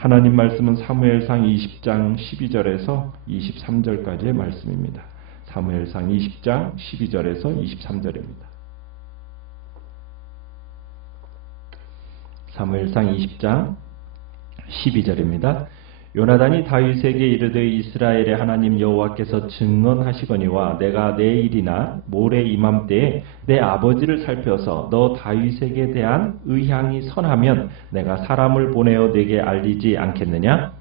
하나님 말씀은 사무엘상 20장 12절에서 23절까지의 말씀입니다. 사무엘상 20장 12절에서 23절입니다. 사무엘상 20장 12절입니다. 요나단이 다윗에게 이르되 이스라엘의 하나님 여호와께서 증언하시거니와 내가 내일이나 모레 이맘때에 내 아버지를 살펴서 너 다윗에게 대한 의향이 선하면 내가 사람을 보내어 네게 알리지 않겠느냐?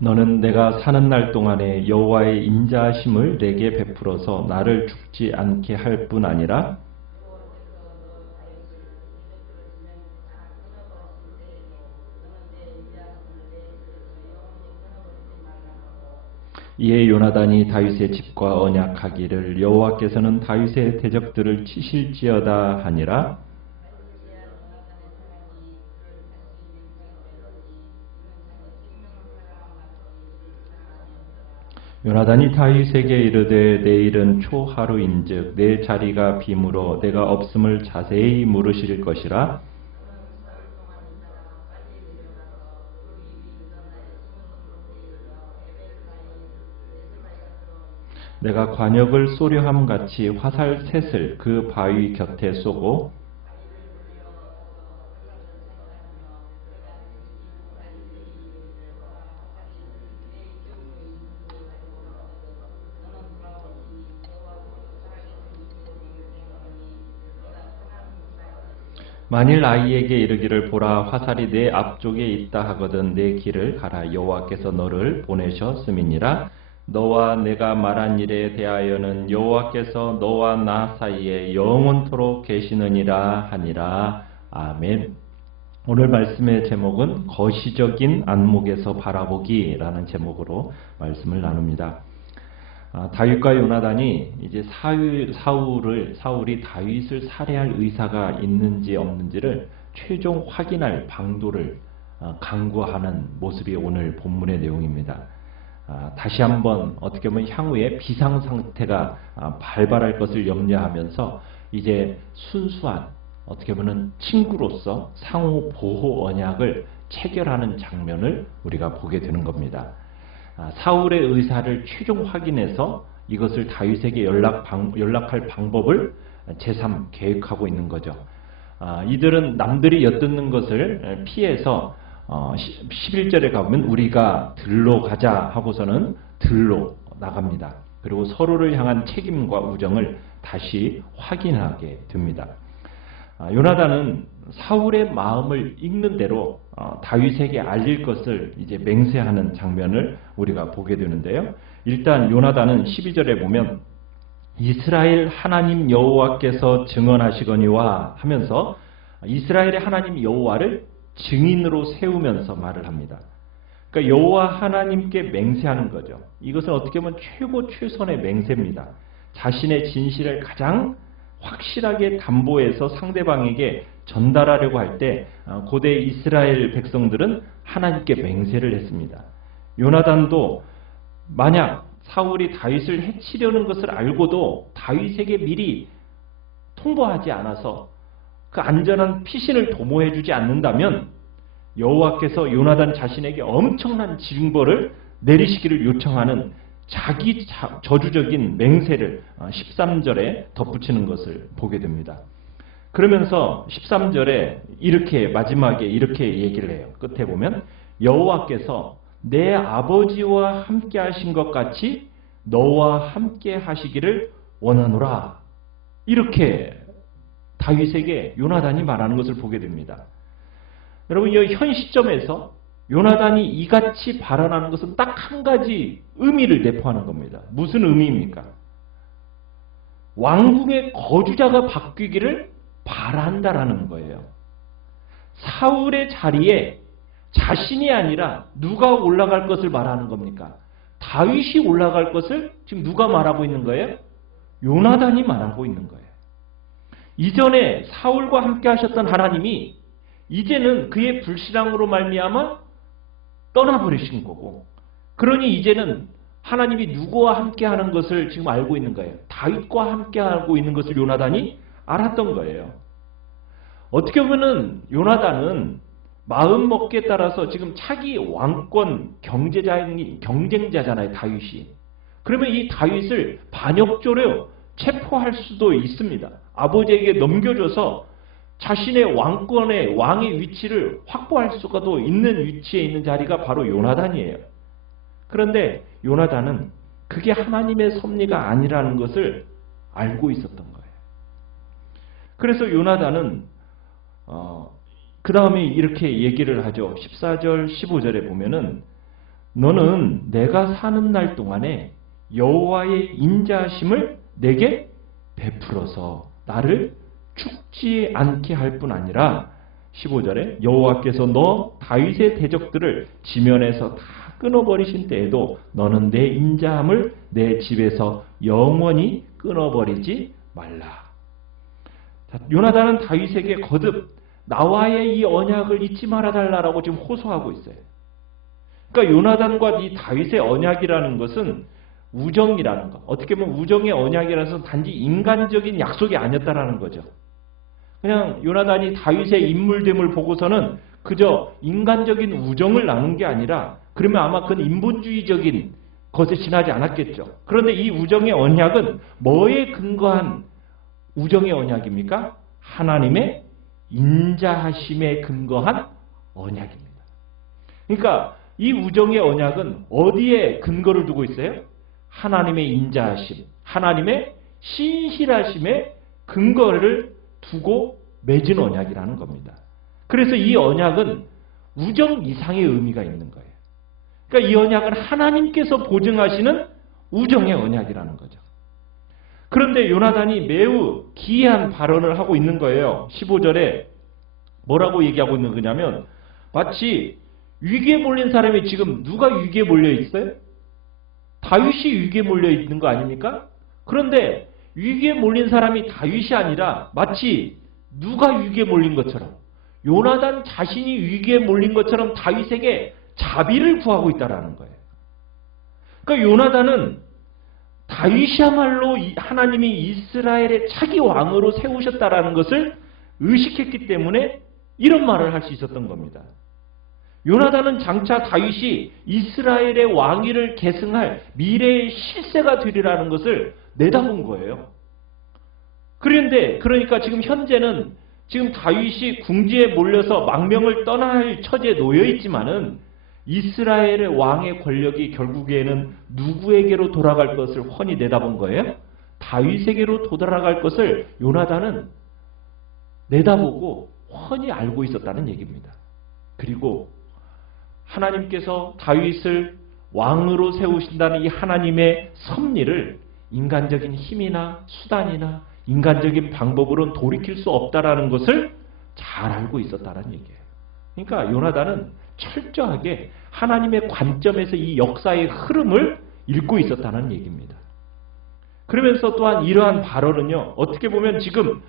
너는 내가 사는 날 동안에 여호와의 인자하심을 내게 베풀어서 나를 죽지 않게 할 뿐 아니라 이에 요나단이 다윗의 집과 언약하기를 여호와께서는 다윗의 대적들을 치실지어다 하니라. 요나단이 다윗에게 이르되 내일은 초하루인즉 내 자리가 빔으로 내가 없음을 자세히 물으실 것이라. 내가 관역을 쏘려함같이 화살 셋을 그 바위 곁에 쏘고 만일 아이에게 이르기를 보라 화살이 내 앞쪽에 있다 하거든 내 길을 가라 여호와께서 너를 보내셨음이니라. 너와 내가 말한 일에 대하여는 여호와께서 너와 나 사이에 영원토록 계시느니라 하니라. 아멘. 오늘 말씀의 제목은 거시적인 안목에서 바라보기라는 제목으로 말씀을 나눕니다. 다윗과 요나단이 이제 사울이 다윗을 살해할 의사가 있는지 없는지를 최종 확인할 방도를 강구하는 모습이 오늘 본문의 내용입니다. 다시 한번 어떻게 보면 향후에 비상상태가 발발할 것을 염려하면서 이제 순수한 어떻게 보면 친구로서 상호 보호 언약을 체결하는 장면을 우리가 보게 되는 겁니다. 사울의 의사를 최종 확인해서 이것을 다윗에게 연락할 방법을 제3 계획하고 있는 거죠. 이들은 남들이 엿듣는 것을 피해서 11절에 가보면 우리가 들로 가자 하고서는 들로 나갑니다. 그리고 서로를 향한 책임과 우정을 다시 확인하게 됩니다. 요나단은 사울의 마음을 읽는 대로 다윗에게 알릴 것을 이제 맹세하는 장면을 우리가 보게 되는데요. 일단 요나단은 12절에 보면 이스라엘 하나님 여호와께서 증언하시거니와 하면서 이스라엘의 하나님 여호와를 증인으로 세우면서 말을 합니다. 그러니까 여호와 하나님께 맹세하는 거죠. 이것은 어떻게 보면 최고 최선의 맹세입니다. 자신의 진실을 가장 확실하게 담보해서 상대방에게 전달하려고 할 때 고대 이스라엘 백성들은 하나님께 맹세를 했습니다. 요나단도 만약 사울이 다윗을 해치려는 것을 알고도 다윗에게 미리 통보하지 않아서 그 안전한 피신을 도모해 주지 않는다면 여호와께서 요나단 자신에게 엄청난 징벌을 내리시기를 요청하는 자기 저주적인 맹세를 13절에 덧붙이는 것을 보게 됩니다. 그러면서 13절에 이렇게 마지막에 이렇게 얘기를 해요. 끝에 보면 여호와께서 내 아버지와 함께 하신 것 같이 너와 함께 하시기를 원하노라. 이렇게 다윗에게 요나단이 말하는 것을 보게 됩니다. 여러분, 이 현 시점에서 요나단이 이같이 발언하는 것은 딱 한 가지 의미를 내포하는 겁니다. 무슨 의미입니까? 왕궁의 거주자가 바뀌기를 바란다라는 거예요. 사울의 자리에 자신이 아니라 누가 올라갈 것을 말하는 겁니까? 다윗이 올라갈 것을 지금 누가 말하고 있는 거예요? 요나단이 말하고 있는 거예요. 이전에 사울과 함께 하셨던 하나님이 이제는 그의 불신앙으로 말미암아 떠나버리신 거고, 그러니 이제는 하나님이 누구와 함께 하는 것을 지금 알고 있는 거예요. 다윗과 함께 하고 있는 것을 요나단이 알았던 거예요. 어떻게 보면은 요나단은 마음먹기에 따라서 지금 차기 왕권 경쟁자잖아요, 다윗이. 그러면 이 다윗을 반역죄로 체포할 수도 있습니다. 아버지에게 넘겨줘서 자신의 왕권의 왕의 위치를 확보할 수가 또 있는 위치에 있는 자리가 바로 요나단이에요. 그런데 요나단은 그게 하나님의 섭리가 아니라는 것을 알고 있었던 거예요. 그래서 요나단은 그 다음에 이렇게 얘기를 하죠. 14절 15절에 보면은 너는 내가 사는 날 동안에 여호와의 인자하심을 내게 베풀어서 나를 죽지 않게 할 뿐 아니라 15절에 여호와께서 너 다윗의 대적들을 지면에서 다 끊어버리신 때에도 너는 내 인자함을 내 집에서 영원히 끊어버리지 말라. 자, 요나단은 다윗에게 거듭 나와의 이 언약을 잊지 말아달라고 지금 호소하고 있어요. 그러니까 요나단과 이 다윗의 언약이라는 것은 우정이라는 것. 어떻게 보면 우정의 언약이라는 것은 단지 인간적인 약속이 아니었다라는 거죠. 그냥 요나단이 다윗의 인물됨을 보고서는 그저 인간적인 우정을 나눈 게 아니라, 그러면 아마 그건 인본주의적인 것에 지나지 않았겠죠. 그런데 이 우정의 언약은 뭐에 근거한 우정의 언약입니까? 하나님의 인자하심에 근거한 언약입니다. 그러니까 이 우정의 언약은 어디에 근거를 두고 있어요? 하나님의 인자하심, 하나님의 신실하심에 근거를 두고 맺은 언약이라는 겁니다. 그래서 이 언약은 우정 이상의 의미가 있는 거예요. 그러니까 이 언약은 하나님께서 보증하시는 우정의 언약이라는 거죠. 그런데 요나단이 매우 기이한 발언을 하고 있는 거예요. 15절에 뭐라고 얘기하고 있는 거냐면, 마치 위기에 몰린 사람이 지금 누가 위기에 몰려 있어요? 다윗이 위기에 몰려 있는 거 아닙니까? 그런데 위기에 몰린 사람이 다윗이 아니라 마치 누가 위기에 몰린 것처럼, 요나단 자신이 위기에 몰린 것처럼 다윗에게 자비를 구하고 있다는 거예요. 그러니까 요나단은 다윗이야말로 하나님이 이스라엘의 차기 왕으로 세우셨다라는 것을 의식했기 때문에 이런 말을 할 수 있었던 겁니다. 요나단은 장차 다윗이 이스라엘의 왕위를 계승할 미래의 실세가 되리라는 것을 내다본 거예요. 그러니까 지금 현재는 지금 다윗이 궁지에 몰려서 망명을 떠날 처지에 놓여 있지만은 이스라엘의 왕의 권력이 결국에는 누구에게로 돌아갈 것을 훤히 내다본 거예요? 다윗에게로 돌아갈 것을 요나단은 내다보고 훤히 알고 있었다는 얘기입니다. 그리고 하나님께서 다윗을 왕으로 세우신다는 이 하나님의 섭리를 인간적인 힘이나 수단이나 인간적인 방법으로는 돌이킬 수 없다라는 것을 잘 알고 있었다는 얘기예요. 그러니까 요나단은 철저하게 하나님의 관점에서 이 역사의 흐름을 읽고 있었다는 얘기입니다. 그러면서 또한 이러한 발언은요, 어떻게 보면 지금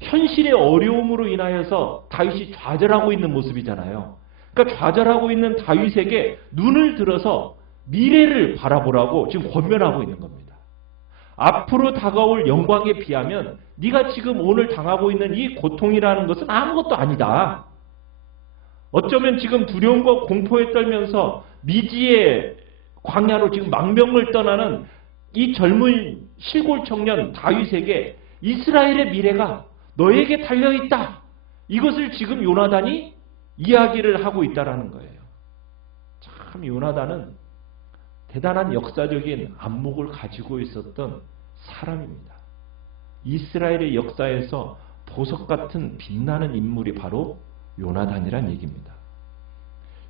현실의 어려움으로 인하여서 다윗이 좌절하고 있는 모습이잖아요. 그러니까 좌절하고 있는 다윗에게 눈을 들어서 미래를 바라보라고 지금 권면하고 있는 겁니다. 앞으로 다가올 영광에 비하면 네가 지금 오늘 당하고 있는 이 고통이라는 것은 아무것도 아니다. 어쩌면 지금 두려움과 공포에 떨면서 미지의 광야로 지금 망명을 떠나는 이 젊은 실골 청년 다윗에게 이스라엘의 미래가 너에게 달려있다. 이것을 지금 요나단이 이야기를 하고 있다는 거예요. 참 요나단은 대단한 역사적인 안목을 가지고 있었던 사람입니다. 이스라엘의 역사에서 보석 같은 빛나는 인물이 바로 요나단이란 얘기입니다.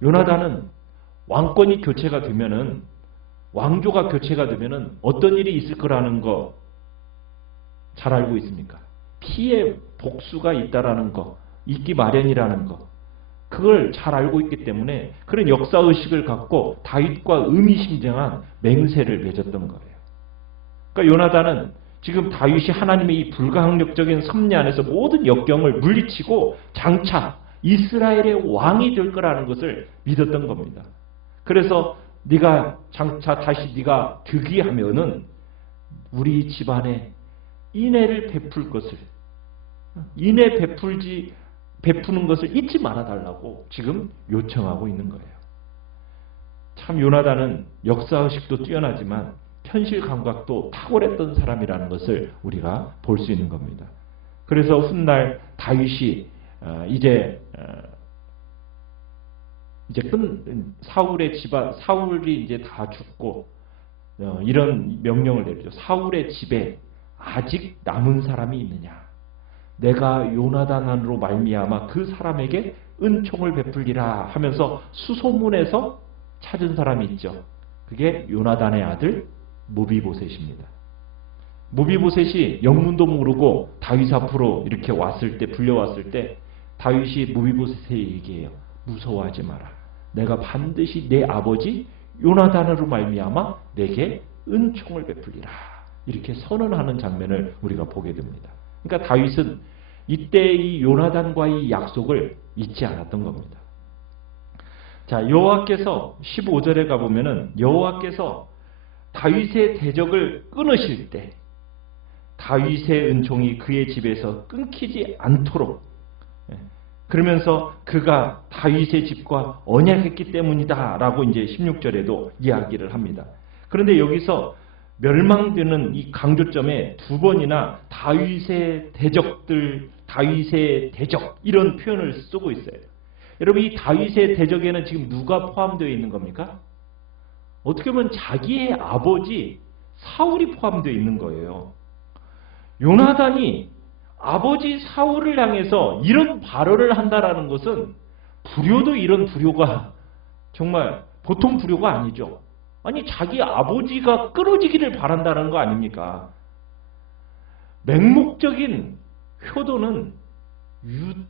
요나단은 왕권이 교체가 되면은, 왕조가 교체가 되면은 어떤 일이 있을 거라는 거 잘 알고 있습니까? 피해 복수가 있다라는 거, 있기 마련이라는 거, 그걸 잘 알고 있기 때문에 그런 역사의식을 갖고 다윗과 의미심장한 맹세를 맺었던 거예요. 그러니까 요나단은 지금 다윗이 하나님의 이 불가항력적인 섭리 안에서 모든 역경을 물리치고 장차 이스라엘의 왕이 될 거라는 것을 믿었던 겁니다. 그래서 네가 장차 다시 네가 득위하면은 우리 집안에 인애를 베풀 것을, 인애 베푸는 것을 잊지 말아달라고 지금 요청하고 있는 거예요. 참 요나단은 역사의식도 뛰어나지만 현실 감각도 탁월했던 사람이라는 것을 우리가 볼 수 있는 겁니다. 그래서 훗날 다윗이 사울이 이제 다 죽고 이런 명령을 내리죠. 사울의 집에 아직 남은 사람이 있느냐? 내가 요나단으로 말미암아 그 사람에게 은총을 베풀리라 하면서 수소문에서 찾은 사람이 있죠. 그게 요나단의 아들 무비보셋입니다. 무비보셋이 영문도 모르고 다윗 앞으로 이렇게 불려왔을 때 다윗이 무비보셋에게 얘기해요. 무서워하지 마라. 내가 반드시 내 아버지 요나단으로 말미암아 내게 은총을 베풀리라. 이렇게 선언하는 장면을 우리가 보게 됩니다. 그러니까 다윗은 이때 이 요나단과의 약속을 잊지 않았던 겁니다. 자, 여호와께서 15절에 가보면은 여호와께서 다윗의 대적을 끊으실 때 다윗의 은총이 그의 집에서 끊기지 않도록, 그러면서 그가 다윗의 집과 언약했기 때문이다 라고 이제 16절에도 이야기를 합니다. 그런데 여기서 멸망되는 이 강조점에 두 번이나 다윗의 대적들, 다윗의 대적 이런 표현을 쓰고 있어요. 여러분, 이 다윗의 대적에는 지금 누가 포함되어 있는 겁니까? 어떻게 보면 자기의 아버지 사울이 포함되어 있는 거예요. 요나단이 아버지 사울을 향해서 이런 발언을 한다라는 것은 불효도 이런 불효가 정말 보통 불효가 아니죠. 아니, 자기 아버지가 끊어지기를 바란다는 거 아닙니까? 맹목적인 효도는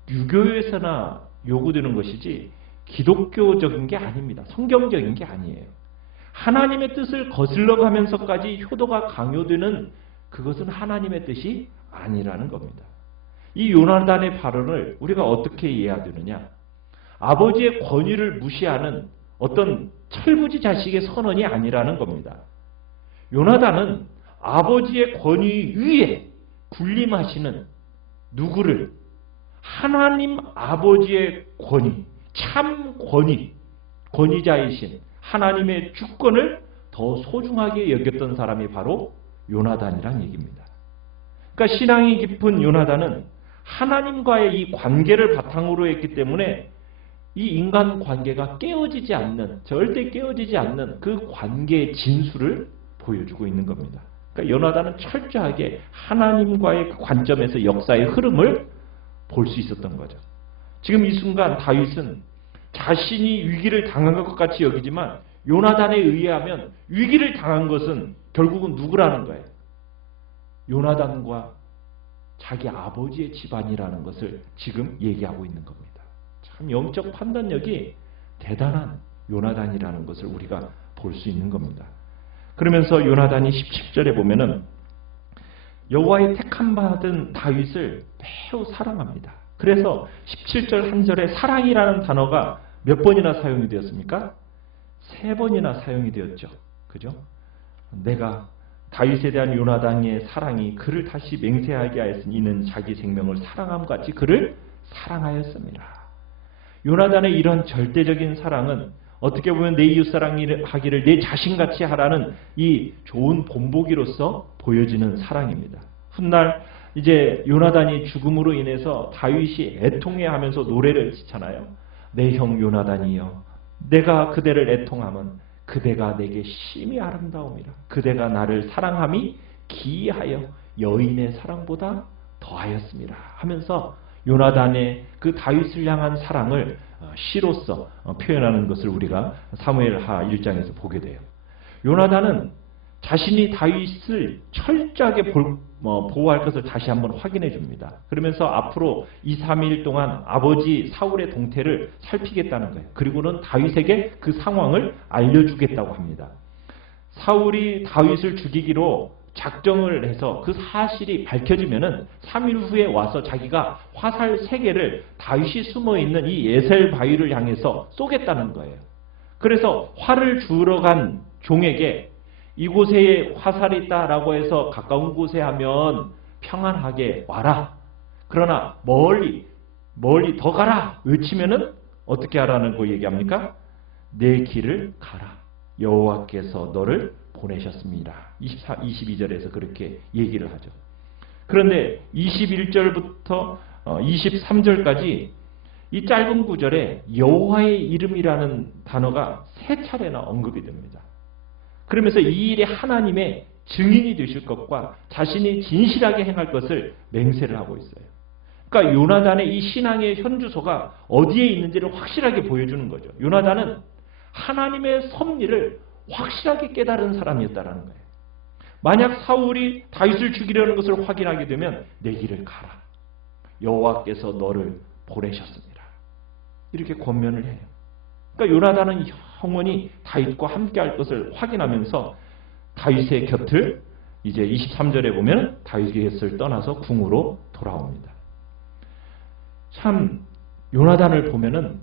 유교에서나 요구되는 것이지 기독교적인 게 아닙니다. 성경적인 게 아니에요. 하나님의 뜻을 거슬러 가면서까지 효도가 강요되는 그것은 하나님의 뜻이 아니라는 겁니다. 이 요나단의 발언을 우리가 어떻게 이해해야 되느냐? 아버지의 권위를 무시하는 어떤 철부지 자식의 선언이 아니라는 겁니다. 요나단은 아버지의 권위 위에 군림하시는 누구를, 하나님 아버지의 권위, 참 권위자이신 하나님의 주권을 더 소중하게 여겼던 사람이 바로 요나단이란 얘기입니다. 그러니까 신앙이 깊은 요나단은 하나님과의 이 관계를 바탕으로 했기 때문에 이 인간 관계가 깨어지지 않는, 절대 깨어지지 않는 그 관계의 진수를 보여주고 있는 겁니다. 그러니까 요나단은 철저하게 하나님과의 관점에서 역사의 흐름을 볼 수 있었던 거죠. 지금 이 순간 다윗은 자신이 위기를 당한 것 같이 여기지만 요나단에 의하면 위기를 당한 것은 결국은 누구라는 거예요? 요나단과 자기 아버지의 집안이라는 것을 지금 얘기하고 있는 겁니다. 참 영적 판단력이 대단한 요나단이라는 것을 우리가 볼 수 있는 겁니다. 그러면서 요나단이 17절에 보면은 여호와의 택함 받은 다윗을 매우 사랑합니다. 그래서 17절 한 절에 사랑이라는 단어가 몇 번이나 사용이 되었습니까? 3번이나 사용이 되었죠. 그죠? 내가 다윗에 대한 요나단의 사랑이 그를 다시 맹세하게 하였으니 이는 자기 생명을 사랑함과 같이 그를 사랑하였습니다. 요나단의 이런 절대적인 사랑은 어떻게 보면 내 이웃사랑하기를 내 자신같이 하라는 이 좋은 본보기로서 보여지는 사랑입니다. 훗날 이제 요나단이 죽음으로 인해서 다윗이 애통해하면서 노래를 짓잖아요. 내 형 요나단이여, 내가 그대를 애통함은 그대가 내게 심히 아름다움이라. 그대가 나를 사랑함이 기이하여 여인의 사랑보다 더하였습니다. 하면서 요나단의 그 다윗을 향한 사랑을 시로서 표현하는 것을 우리가 사무엘하 1장에서 보게 돼요. 요나단은 자신이 다윗을 철저하게 보호할 것을 다시 한번 확인해 줍니다. 그러면서 앞으로 2, 3일 동안 아버지 사울의 동태를 살피겠다는 거예요. 그리고는 다윗에게 그 상황을 알려주겠다고 합니다. 사울이 다윗을 죽이기로 작정을 해서 그 사실이 밝혀지면은 3일 후에 와서 자기가 화살 3개를 다윗이 숨어있는 이 에셀 바위를 향해서 쏘겠다는 거예요. 그래서 활을 주우러 간 종에게 이곳에 화살이 있다라고 해서 가까운 곳에 하면 평안하게 와라. 그러나 멀리 더 가라 외치면은 어떻게 하라는 거 얘기합니까? 내 길을 가라. 여호와께서 너를 보내셨습니다. 22절에서 그렇게 얘기를 하죠. 그런데 21절부터 23절까지 이 짧은 구절에 여호와의 이름이라는 단어가 3차례나 언급이 됩니다. 그러면서 이 일에 하나님의 증인이 되실 것과 자신이 진실하게 행할 것을 맹세를 하고 있어요. 그러니까 요나단의 이 신앙의 현주소가 어디에 있는지를 확실하게 보여주는 거죠. 요나단은 하나님의 섭리를 확실하게 깨달은 사람이었다는 거예요. 만약 사울이 다윗을 죽이려는 것을 확인하게 되면 내 길을 가라. 여호와께서 너를 보내셨습니다. 이렇게 권면을 해요. 그러니까 요나단은 영원히 다윗과 함께할 것을 확인하면서 다윗의 곁을 이제 23절에 보면 다윗의 곁을 떠나서 궁으로 돌아옵니다. 참 요나단을 보면은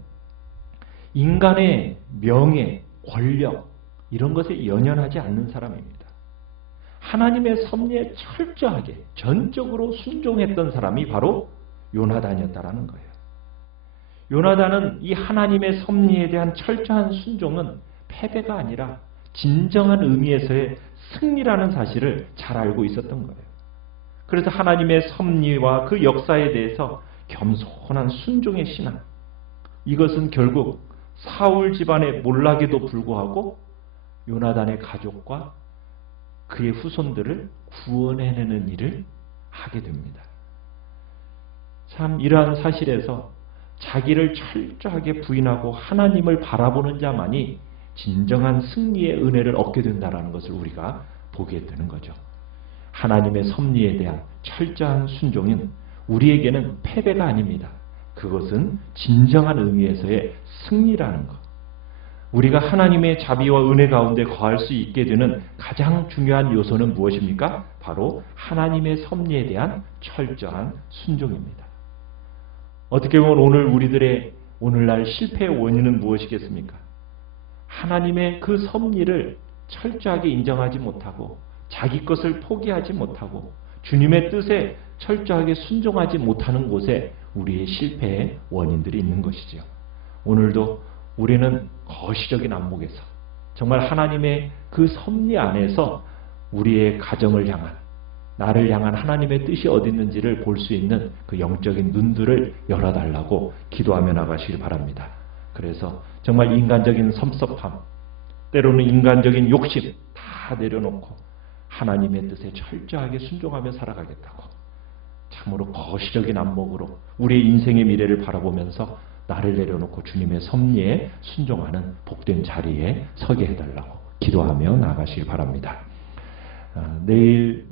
인간의 명예, 권력 이런 것에 연연하지 않는 사람입니다. 하나님의 섭리에 철저하게 전적으로 순종했던 사람이 바로 요나단이었다라는 거예요. 요나단은 이 하나님의 섭리에 대한 철저한 순종은 패배가 아니라 진정한 의미에서의 승리라는 사실을 잘 알고 있었던 거예요. 그래서 하나님의 섭리와 그 역사에 대해서 겸손한 순종의 신앙, 이것은 결국 사울 집안의 몰락에도 불구하고 요나단의 가족과 그의 후손들을 구원해내는 일을 하게 됩니다. 참 이러한 사실에서 자기를 철저하게 부인하고 하나님을 바라보는 자만이 진정한 승리의 은혜를 얻게 된다는 것을 우리가 보게 되는 거죠. 하나님의 섭리에 대한 철저한 순종은 우리에게는 패배가 아닙니다. 그것은 진정한 의미에서의 승리라는 것. 우리가 하나님의 자비와 은혜 가운데 거할 수 있게 되는 가장 중요한 요소는 무엇입니까? 바로 하나님의 섭리에 대한 철저한 순종입니다. 어떻게 보면 오늘 우리들의 오늘날 실패의 원인은 무엇이겠습니까? 하나님의 그 섭리를 철저하게 인정하지 못하고 자기 것을 포기하지 못하고 주님의 뜻에 철저하게 순종하지 못하는 곳에 우리의 실패의 원인들이 있는 것이죠. 오늘도 우리는 거시적인 안목에서 정말 하나님의 그 섭리 안에서 우리의 가정을 향한 나를 향한 하나님의 뜻이 어디 있는지를 볼 수 있는 그 영적인 눈들을 열어달라고 기도하며 나가시길 바랍니다. 그래서 정말 인간적인 섭섭함, 때로는 인간적인 욕심 다 내려놓고 하나님의 뜻에 철저하게 순종하며 살아가겠다고 참으로 거시적인 안목으로 우리의 인생의 미래를 바라보면서 나를 내려놓고 주님의 섭리에 순종하는 복된 자리에 서게 해달라고 기도하며 나가시길 바랍니다. 내일